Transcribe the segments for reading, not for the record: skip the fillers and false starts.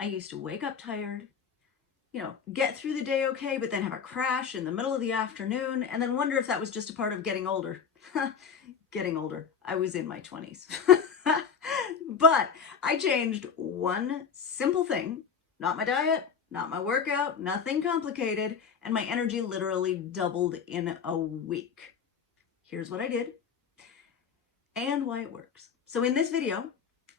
I used to wake up tired, get through the day okay, but then have a crash in the middle of the afternoon and then wonder if that was just a part of getting older. Getting older. I was in my 20s. But I changed one simple thing, not my diet, not my workout, nothing complicated, and my energy literally doubled in a week. Here's what I did and why it works. So in this video,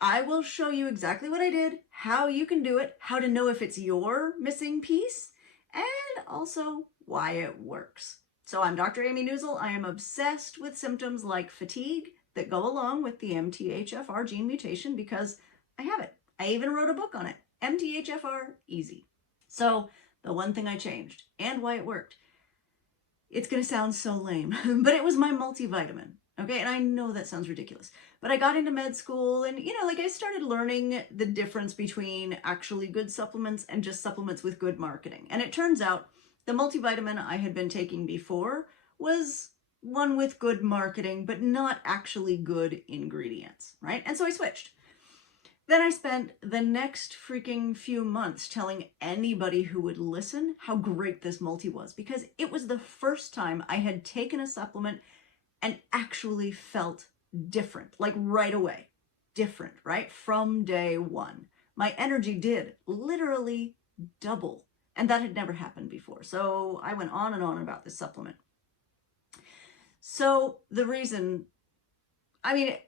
I will show you exactly what I did, how you can do it, how to know if it's your missing piece, and also why it works. So I'm Dr. Amy Newsel. I am obsessed with symptoms like fatigue that go along with the mthfr gene mutation because I have it. I even wrote a book on it, mthfr Easy. So the one thing I changed and why it worked, it's going to sound so lame, but it was my multivitamin. Okay, and I know that sounds ridiculous, but I got into med school and, I started learning the difference between actually good supplements and just supplements with good marketing. And it turns out the multivitamin I had been taking before was one with good marketing, but not actually good ingredients, right? And so I switched. Then I spent the next freaking few months telling anybody who would listen how great this multi was, because it was the first time I had taken a supplement and actually felt different, like right away. Different, right? From day one. My energy did literally double, and that had never happened before. So I went on and on about this supplement. So the reason, I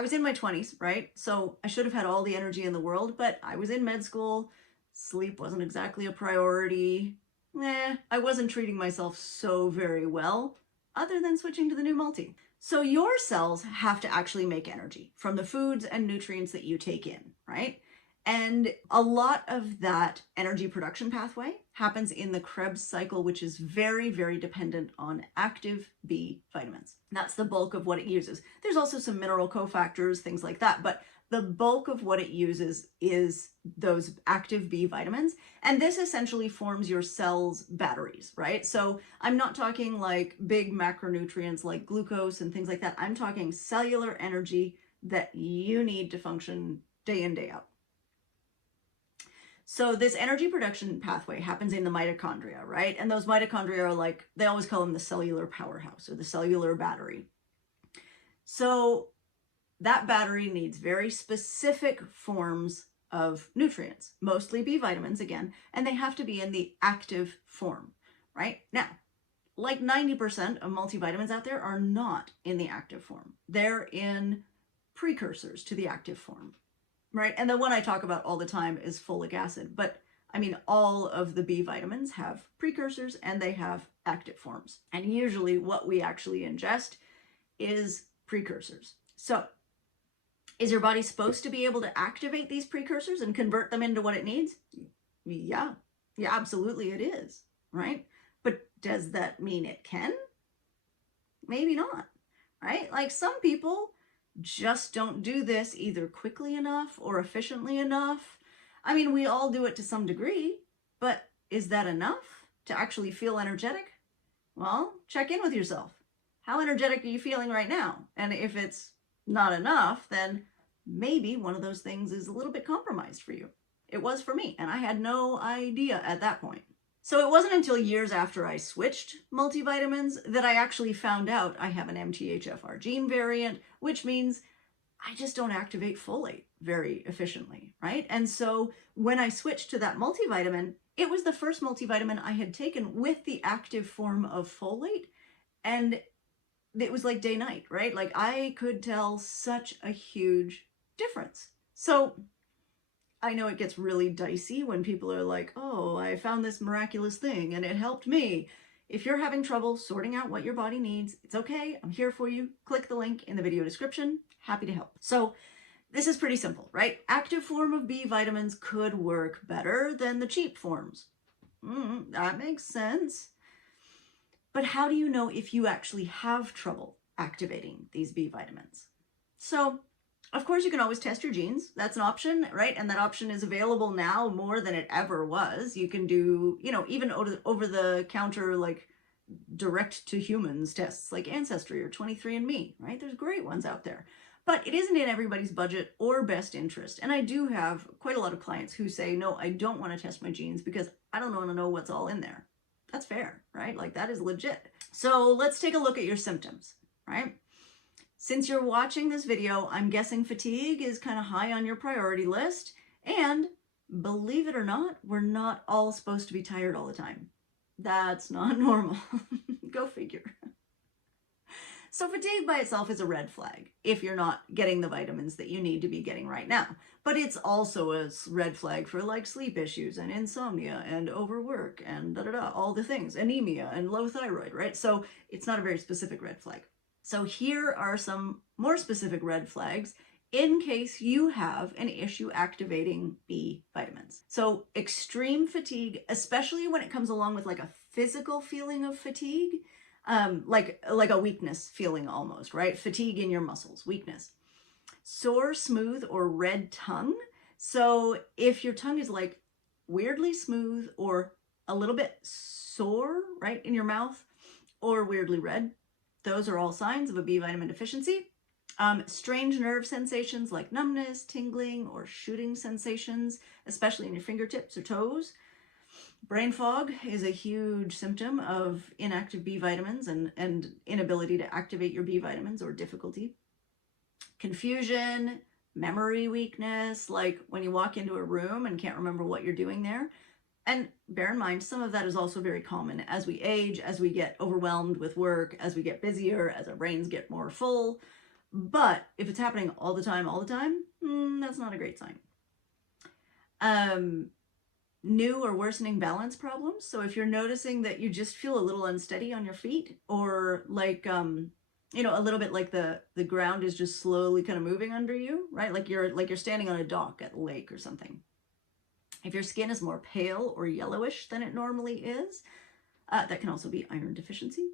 was in my 20s, right? So I should have had all the energy in the world, but I was in med school. Sleep wasn't exactly a priority. I wasn't treating myself so very well, other than switching to the new multi. So your cells have to actually make energy from the foods and nutrients that you take in, right? And a lot of that energy production pathway happens in the Krebs cycle, which is very, very dependent on active B vitamins. That's the bulk of what it uses. There's also some mineral cofactors, things like that, but the bulk of what it uses is those active B vitamins. And this essentially forms your cell's batteries, right? So I'm not talking like big macronutrients like glucose and things like that. I'm talking cellular energy that you need to function day in, day out. So this energy production pathway happens in the mitochondria, right? And those mitochondria are like, they always call them the cellular powerhouse or the cellular battery. So that battery needs very specific forms of nutrients, mostly B vitamins again, and they have to be in the active form, right? Now, like 90% of multivitamins out there are not in the active form. They're in precursors to the active form, right? And the one I talk about all the time is folic acid, but all of the B vitamins have precursors and they have active forms. And usually what we actually ingest is precursors. So is your body supposed to be able to activate these precursors and convert them into what it needs? Yeah, absolutely it is, right? But does that mean it can? Maybe not, right? Like some people just don't do this either quickly enough or efficiently enough. We all do it to some degree, but is that enough to actually feel energetic? Well, check in with yourself. How energetic are you feeling right now? And if it's not enough, then maybe one of those things is a little bit compromised for you. It was for me, and I had no idea at that point. So it wasn't until years after I switched multivitamins that I actually found out I have an mthfr gene variant, which means I just don't activate folate very efficiently, right? And so when I switched to that multivitamin, it was the first multivitamin I had taken with the active form of folate, and it was like day night, right? Like I could tell such a huge difference. So I know it gets really dicey when people are like, oh, I found this miraculous thing and it helped me. If you're having trouble sorting out what your body needs, it's okay. I'm here for you. Click the link in the video description. Happy to help. So this is pretty simple, right? Active form of B vitamins could work better than the cheap forms. That makes sense. But how do you know if you actually have trouble activating these B vitamins? So, of course, you can always test your genes. That's an option, right? And that option is available now more than it ever was. You can do, even over the counter, like direct to humans tests like Ancestry or 23andMe, right? There's great ones out there. But it isn't in everybody's budget or best interest. And I do have quite a lot of clients who say, no, I don't want to test my genes because I don't want to know what's all in there. That's fair, right? Like that is legit. So let's take a look at your symptoms, right? Since you're watching this video, I'm guessing fatigue is kind of high on your priority list. And believe it or not, we're not all supposed to be tired all the time. That's not normal. Go figure. So fatigue by itself is a red flag if you're not getting the vitamins that you need to be getting right now. But it's also a red flag for like sleep issues and insomnia and overwork and all the things, anemia and low thyroid, right? So it's not a very specific red flag. So here are some more specific red flags in case you have an issue activating B vitamins. So extreme fatigue, especially when it comes along with like a physical feeling of fatigue, like a weakness feeling almost, right? Fatigue in your muscles, weakness. Sore, smooth, or red tongue. So if your tongue is like weirdly smooth or a little bit sore, right, in your mouth, or weirdly red, those are all signs of a B vitamin deficiency. Strange nerve sensations like numbness, tingling, or shooting sensations, especially in your fingertips or toes. Brain fog is a huge symptom of inactive B vitamins and inability to activate your B vitamins or difficulty. Confusion, memory weakness, like when you walk into a room and can't remember what you're doing there. And bear in mind, some of that is also very common as we age, as we get overwhelmed with work, as we get busier, as our brains get more full. But if it's happening all the time, that's not a great sign. New or worsening balance problems. So if you're noticing that you just feel a little unsteady on your feet, or like, a little bit like the ground is just slowly kind of moving under you, right? Like you're standing on a dock at a lake or something. If your skin is more pale or yellowish than it normally is, that can also be iron deficiency.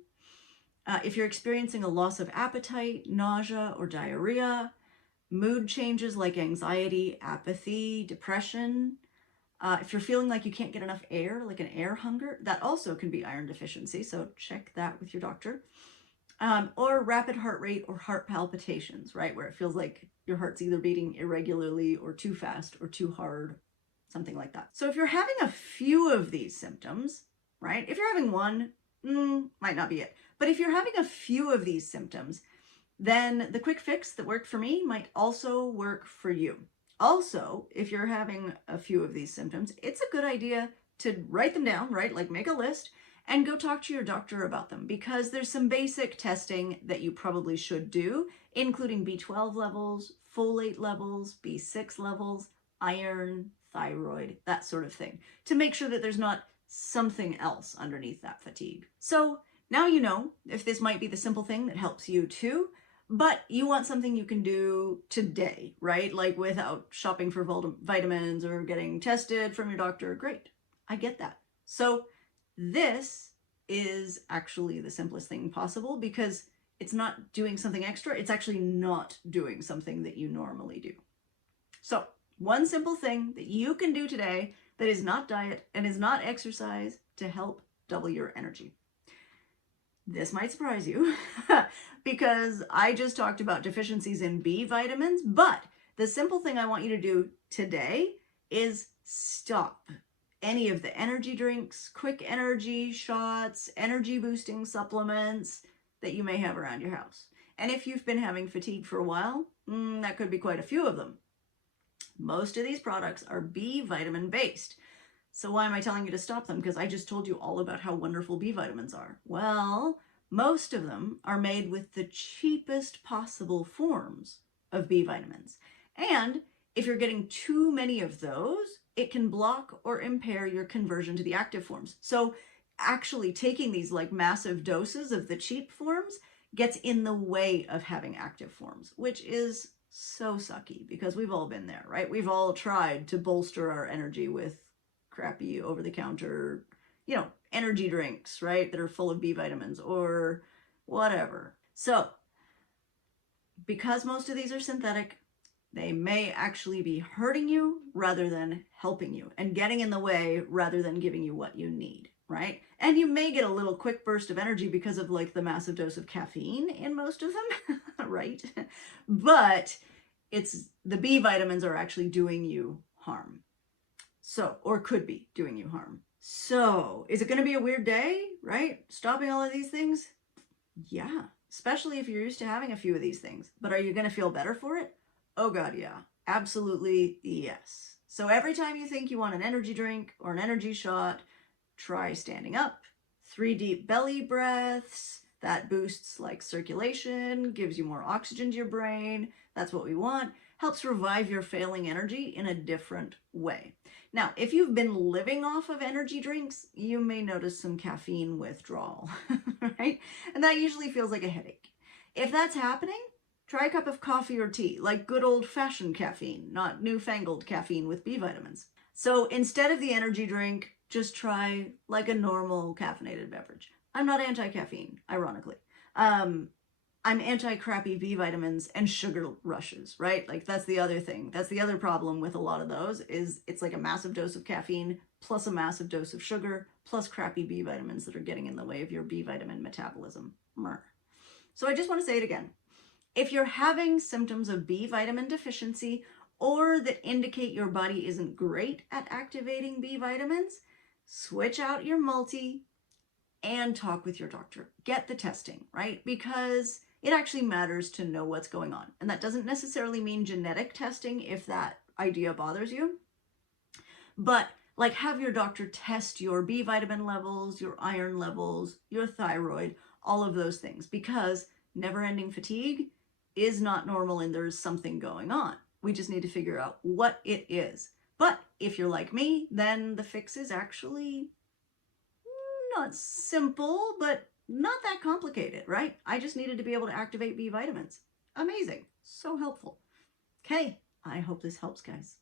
If you're experiencing a loss of appetite, nausea, or diarrhea, mood changes like anxiety, apathy, depression, if you're feeling like you can't get enough air, like an air hunger, that also can be iron deficiency, so check that with your doctor. Or rapid heart rate or heart palpitations, right, where it feels like your heart's either beating irregularly or too fast or too hard, something like that. So if you're having a few of these symptoms, right, if you're having one, might not be it. But if you're having a few of these symptoms, then the quick fix that worked for me might also work for you. Also, if you're having a few of these symptoms, it's a good idea to write them down, right? Like make a list and go talk to your doctor about them, because there's some basic testing that you probably should do, including B12 levels, folate levels, B6 levels, iron, thyroid, that sort of thing, to make sure that there's not something else underneath that fatigue. So now you know if this might be the simple thing that helps you too, but you want something you can do today, right? Like without shopping for vitamins or getting tested from your doctor. Great, I get that. So this is actually the simplest thing possible, because it's not doing something extra. It's actually not doing something that you normally do. So one simple thing that you can do today that is not diet and is not exercise to help double your energy. This might surprise you because I just talked about deficiencies in B vitamins, but the simple thing I want you to do today is stop any of the energy drinks, quick energy shots, energy boosting supplements that you may have around your house. And if you've been having fatigue for a while, that could be quite a few of them. Most of these products are B vitamin based. So why am I telling you to stop them? Because I just told you all about how wonderful B vitamins are. Well, most of them are made with the cheapest possible forms of B vitamins. And if you're getting too many of those, it can block or impair your conversion to the active forms. So actually taking these like massive doses of the cheap forms gets in the way of having active forms, which is so sucky, because we've all been there, right? We've all tried to bolster our energy with crappy over-the-counter, energy drinks, right, that are full of B vitamins or whatever. So because most of these are synthetic, They may actually be hurting you rather than helping you, and getting in the way rather than giving you what you need, right? And you may get a little quick burst of energy because of like the massive dose of caffeine in most of them, right? But it's the B vitamins are actually doing you harm. So, or could be doing you harm. So, is it going to be a weird day, right? Stopping all of these things? Yeah, especially if you're used to having a few of these things. But are you going to feel better for it? Oh, God, yeah. Absolutely, yes. So every time you think you want an energy drink or an energy shot, try standing up, 3 deep belly breaths. That boosts like circulation, gives you more oxygen to your brain. That's what we want. Helps revive your failing energy in a different way. Now, if you've been living off of energy drinks, you may notice some caffeine withdrawal, right? And that usually feels like a headache. If that's happening, try a cup of coffee or tea, like good old-fashioned caffeine, not newfangled caffeine with B vitamins. So instead of the energy drink, just try like a normal caffeinated beverage. I'm not anti-caffeine, ironically. I'm anti-crappy B vitamins and sugar rushes, right? Like that's the other thing. That's the other problem with a lot of those is it's like a massive dose of caffeine plus a massive dose of sugar plus crappy B vitamins that are getting in the way of your B vitamin metabolism. So I just want to say it again. If you're having symptoms of B vitamin deficiency or that indicate your body isn't great at activating B vitamins, switch out your multi and talk with your doctor. Get the testing, right? Because it actually matters to know what's going on. And that doesn't necessarily mean genetic testing if that idea bothers you. But like have your doctor test your B vitamin levels, your iron levels, your thyroid, all of those things, because never-ending fatigue is not normal and there's something going on. We just need to figure out what it is. But if you're like me, then the fix is actually not simple, but not that complicated, right? I just needed to be able to activate B vitamins. Amazing. So helpful. Okay, I hope this helps, guys.